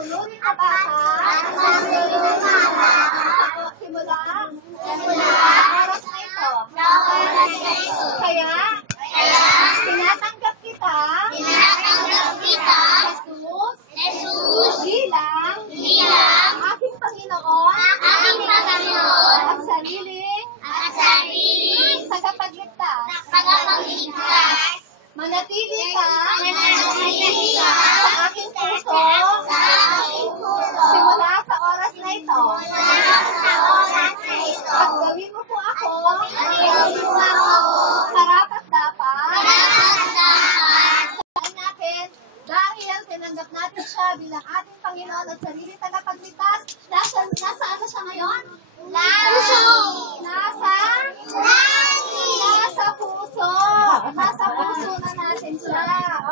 Pagsusunurin na bata. Simula. Oras na ito. Kaya. Tinatanggap kita. Jesus. Bilang. Aking Panginoon. At sariling. Tagapagligtas. Manatili ka. Sa aking puso. Simula sa oras na ito. At gawin mo po ako. Karapat dapat. Saan natin, dahil tinanggap natin siya bilang ating Panginoon at sariling tagapagligtas. Nasa ano siya ngayon? Nasa puso. Nasa puso na natin siya.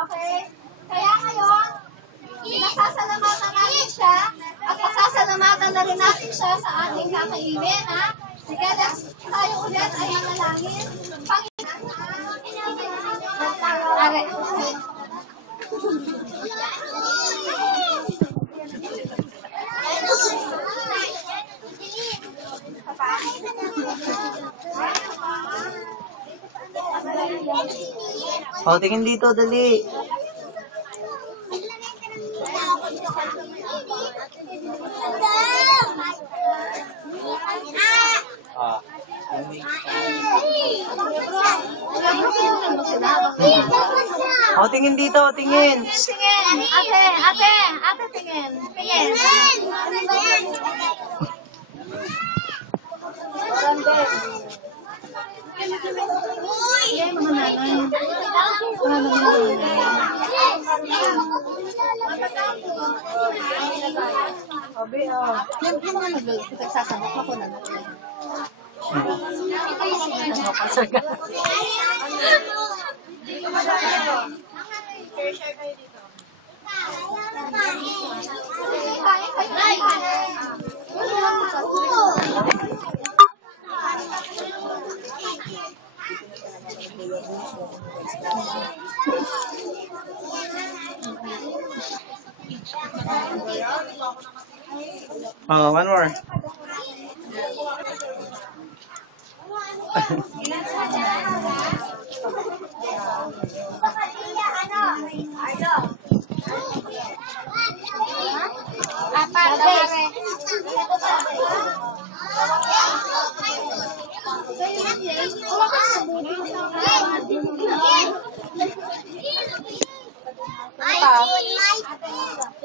Okay? Kaya ngayon, pinasasalamatan natin siya at pasasalamatan na rin natin siya sa ating kakainin, ha? Sige, tayo ulit ay manalangin. O, tingin dito, dali. O, tingin dito, tingin. Tingin. Ate, tingin. Tingin. Mga nanay. Yung mga nagsasabot ako na. Oh, one more.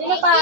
Ano pa?